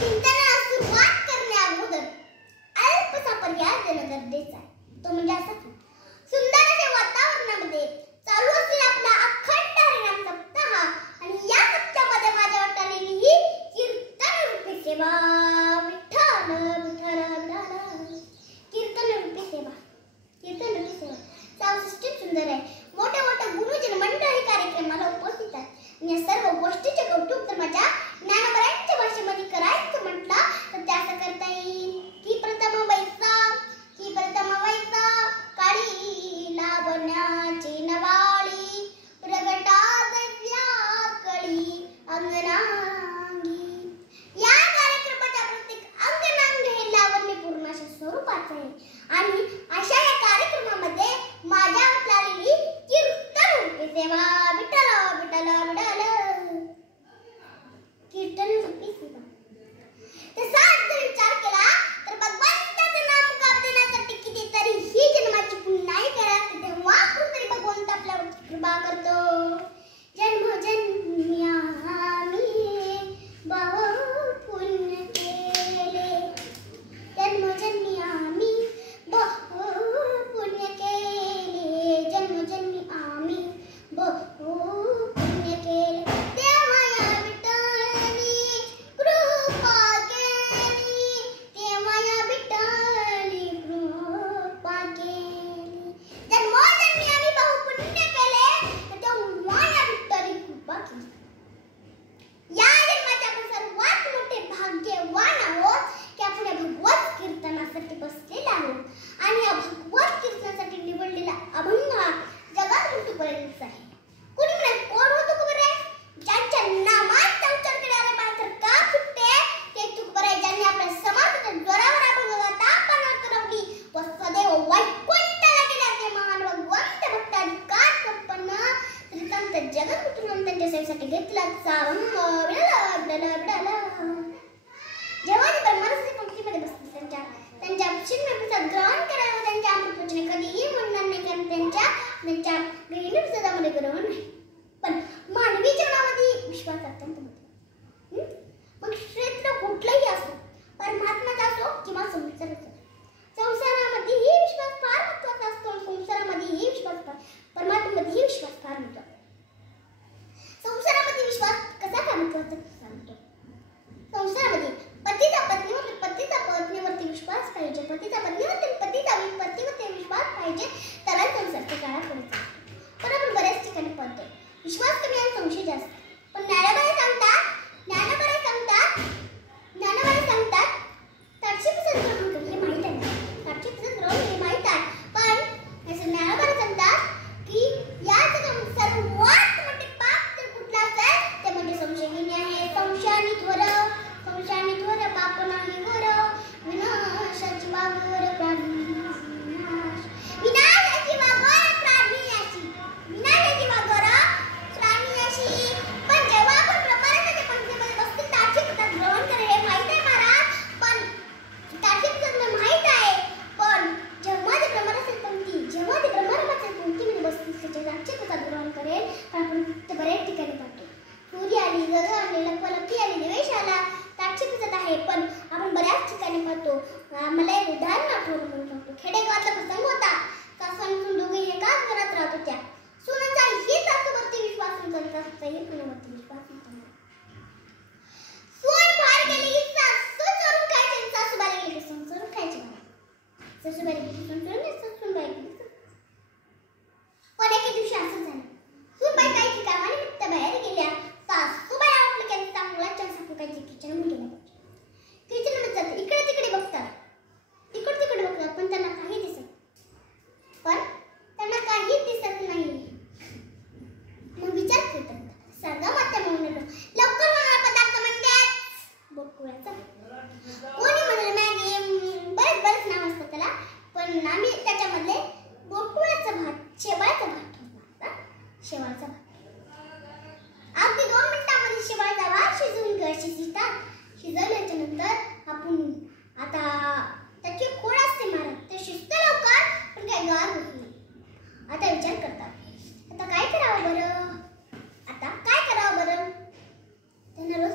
चिंतनाला सुरुवात करण्याअगोदर अल्पसा पर्याय देणं गरजेचं आहे. तो म्हणजे असा सुंदर अशा वातावरणामध्ये चालू असलेला आपला अखंड हरिनाम सप्ताह आणि या सप्ताहामध्ये माझ्या वाटलेली ही कीर्तन रूपी सेवा. विठ्ठल विठ्ठल विठ्ठल कीर्तन रूपी सेवा. कीर्तन रूपी सेवा 66 सुंदर आहे. मोठ्या मोठ्या गुरुजन मंडळी कार्यक्रमाला उपस्थित आहेत. या सर्व गोष्टीचे कौतुक तर माझ्या ज्ञानोबरायांच्या भाषेमध्ये करायचं म्हटलं तर ते असं करता येईल की प्रथम वैसा काळी लावण्याची नवाळी प्रगटादल्या कळी अंगणांगी. या कार्यक्रमाच्या प्रत्येक अंगणांग हे लावण्यपूर्ण अशा स्वरूपाचं आहे आणि अशा या कार्यक्रमामध्ये माझ्या वाटलेली कीर्तन रूपी सेवा. विठ्ठल विठ्ठल विठ्ठल कीर्तन रूपी सेवा. तसाच जर विचार केला तर भगवंताचं नाम काप देण्यासाठी कितीतरी ही जन्माची पुण्याई करायला तेव्हा कुठेतरी भगवंत आपल्यावर कृपा करतो. जन्मजन्मी आम्ही बहु पुण्य केले. जन्मजन्मी आम्ही बहु पुण्य केले. जन्मजन्मी आम्ही बहु पुण्य केले. तेव्हा या विठ्ठलाने कृपा केली. तेव्हा या विठ्ठलाने कृपा केली. जन्मोजन्मी आम्ही बहु पुण्य केले तेव्हा या विठ्ठलाने कृपा केली. या जन्माचे आपण सर्वात मोठे भाग्यवान आहोत की आपण या भगवत कीर्तनासाठी बसलेले आहोत आणि या भगवत कीर्तनासाठी निवडलेला अभंग जगात ऋतूपर्यंत आहे. कुणी म्हणाल कोण होतो खबर आहे? ज्यांच्या नामाचा उच्चार करणारे मात्र का फुटते ते तुकबर आहे. ज्यांनी आपल्या समाजाच्या जोरावर अभंग गाता पानात करवली व सदैव वैकुंठाला गेला ते महान भगवंत भक्ताधिकार संपन्न श्रीकांत जगत उतरून त्यांच्या सेवेसाठी घेतला अभंग. जेव्हा ते ब्रह्मरसी पंक्तीमध्ये बसतील त्यांच्या शिरमेपीचं ग्रहण करावं. त्यांच्या अमृतवचने कधीही म्हणणार नाही कारण त्यांच्या गैरसदामध्ये ग्रहण नाही. पण मानवी जीवनामध्ये विश्वास अत्यंत महत्त्वाचा. मग क्षेत्र कुठलंही असो, परमात्माचा असो किंवा संसाराचा, संसारामध्येही विश्वास फार महत्त्वाचा असतो. संसारामध्येही विश्वास परमात्म्यामध्येही विश्वास फार महत्त्वाचा. संसारामध्ये विश्वास कसा काय महत्त्वाचा सांगतो. संसारामध्ये पतीचा पत्नीवरती विश्वास पाहिजे. पतीचा पत्नीवरती विश्वास पाहिजे तरच संसाराच्या काळात पुढे चालतो. पण आपण बऱ्याच ठिकाणी पाहतो विश्वास कमी आणि संशय जास्त. पण ज्ञानोबा सांगतात ताटशीचं ग्रहण हे माहीत आहे. ताटशीचं ग्रहण हे माहीत आहे. पण ज्ञानोबा सांगतात की या जगात सर्वात मोठे पाप तर कुठलं असेल ते म्हणजे संशय घेणे आहे. संशयाने थोर पाप नाही घोर विनाशाची वाघोर प्राणी नाश. विनाशाची वाघोर प्राणी अशी. पण जेव्हा आपण ब्रह्मरसाच्या पंक्तीमध्ये बसतो ताटशीचं ग्रहण करे हे माहीत आहे महाराज. पण ताटशीचं माहीत आहे. पण जेव्हा ते ब्रह्मरसाच्या पंक्तीमध्ये बसतील त्याच्या ताटशीचं ग्रहण करेल. आपण बऱ्याच ठिकाणी पाहतो सूर्य आली, गगन आले, लखी आली, दिवेश आला, ताटशीचं आहे. पण आपण बऱ्याच ठिकाणी पाहतो. मला एक उदाहरण आठवलं म्हणून सांगतो. खेडेगावातला प्रसंग होता. सासून दोघे एकाच घरात राहत होत्या. सुनाचा ही सासूवरती विश्वास नव्हता, सासूचाही सुनावरती विश्वास नव्हता. सून बाहेर गेली की सासू चोरून खायची, सासू बाहेर गेली की सून चोरून खायची. सासू बाहेर गेली की सून चोरून, सून बाहेर गेली. पण एके दिवशी असं झालं. सूनबाई काही कामानिमित्त बाहेर गेल्या. सासूबाई आपलं काही चांगला चहा सासूबाईची किचनमध्ये गेल्या. किचनमध्ये जातात, इकडे तिकडे बघतात पण त्यांना काही दिसत नाही. मग विचार करतात सरगा मात्या म्हणून लवकर होणारा पदार्थ म्हणजे बोकुळ्याचा. कोणी म्हणाल मॅगी, बरेच नाव असतं त्याला. पण आम्ही त्याच्यामधले बोकुळ्याचा भात, शेवाळचा भात होता. शेवाळचा भात अगदी 2 मिनिटांमध्ये शेवाळचा भात शिजवून शिजवल्याच्या नंतर आपण आता त्याची खोड असते महाराज, ते शिजतं लवकर पण काही गार होत नाही. आता विचार करतात आता काय करावं बरं. त्यांना रोज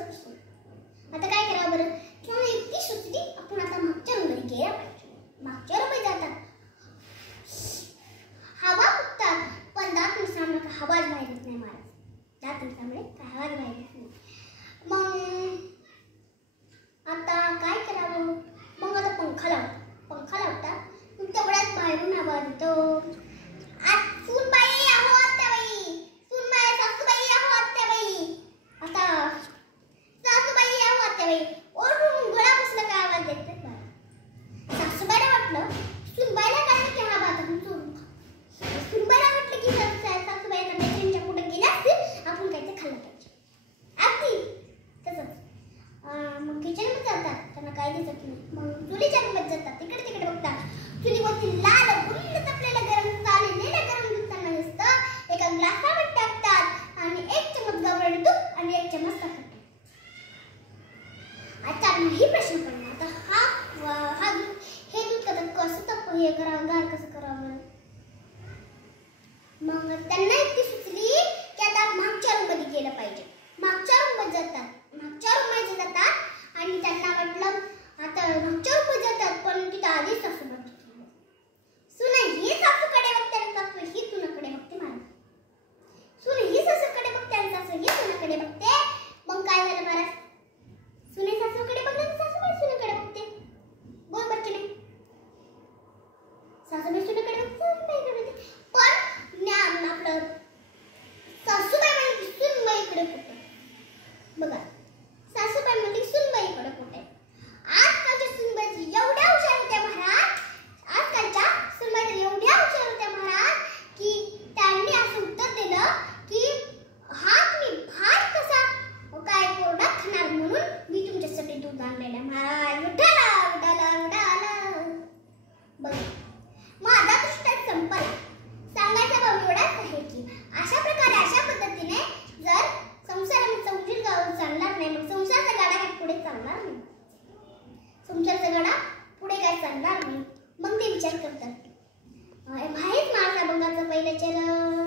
बाई ओरडून गळा बसला काय आवाज देतात बाळा. सासूबाईला वाटलं सुनबाईला काय की हा भातातून चोरून खा. सुनबाईला वाटलं की सासूबाई आता मैत्रिणीच्या कुठे गेल्या असतील आपण काहीतरी खाल्लं पाहिजे. अगदी तसंच मग किचनमध्ये जातात त्यांना काय दिसत नाही. मग चुलीच्या रूमात जातात तिकडे तिकडे बघतात. चुलीवरती लाल गुंड तपलेलं गरम चाललेलं गरम दूध त्यांना दिसतं. एका ग्लासावर टाकतात आणि 1 चमच गावरान तूप आणि 1 चमच साखर. आता नाही प्रश्न पडला आता हा हे दूध कसं हे करावं गार कसं करावं. मग त्यांना इतकी सुचली की आता मागच्या रूममध्ये गेलं पाहिजे. मागच्या रूममध्ये जातात आणि त्यांना वाटलं आता मागच्या रूममध्ये जातात पण तिथं आधीच सासू बघते. सुन ही सासूकडे बघते आणि सासू ही सुनाकडे बघते. मला सुन ही सासूकडे बघते आणि सासू ही सुनाकडे बघते. मग काय झालं महाराज सुने सासूकडे बघते सासूबाई सुनेकडे बघते. बरोबर की नाही. सासूबाई सुनेकडे बघते सासूबाईकडे बघते. पण आपलं सासूबाई म्हणजे सुनबाईकडे कुठे बघा. सासूबाई म्हणजे सुनबाईकडे कुठे. आजकालच्या सुनबाई एवढ्या हुशार होत्या महाराज. आजकालच्या सुनबाई एवढ्या हुशार होत्या महाराज की त्यांनी असं उत्तर दिलं की हा तुम्ही भात कसा काय कोरडा खाणार म्हणून मी तुमच्यासाठी दूध आणलेलं महाराज. उठाला बघा माझा दृष्टांत संपला. सांगायचा भाव एवढाच आहे की अशा प्रकारे अशा पद्धतीने जर संसारामध्ये समजून चालणार नाही मग संसाराचा गाडा काय पुढे चालणार नाही. संसाराचा गाडा पुढे काय चालणार नाही. मग ते विचार करतात माहीत माझा बंगाचा पहिला चरण.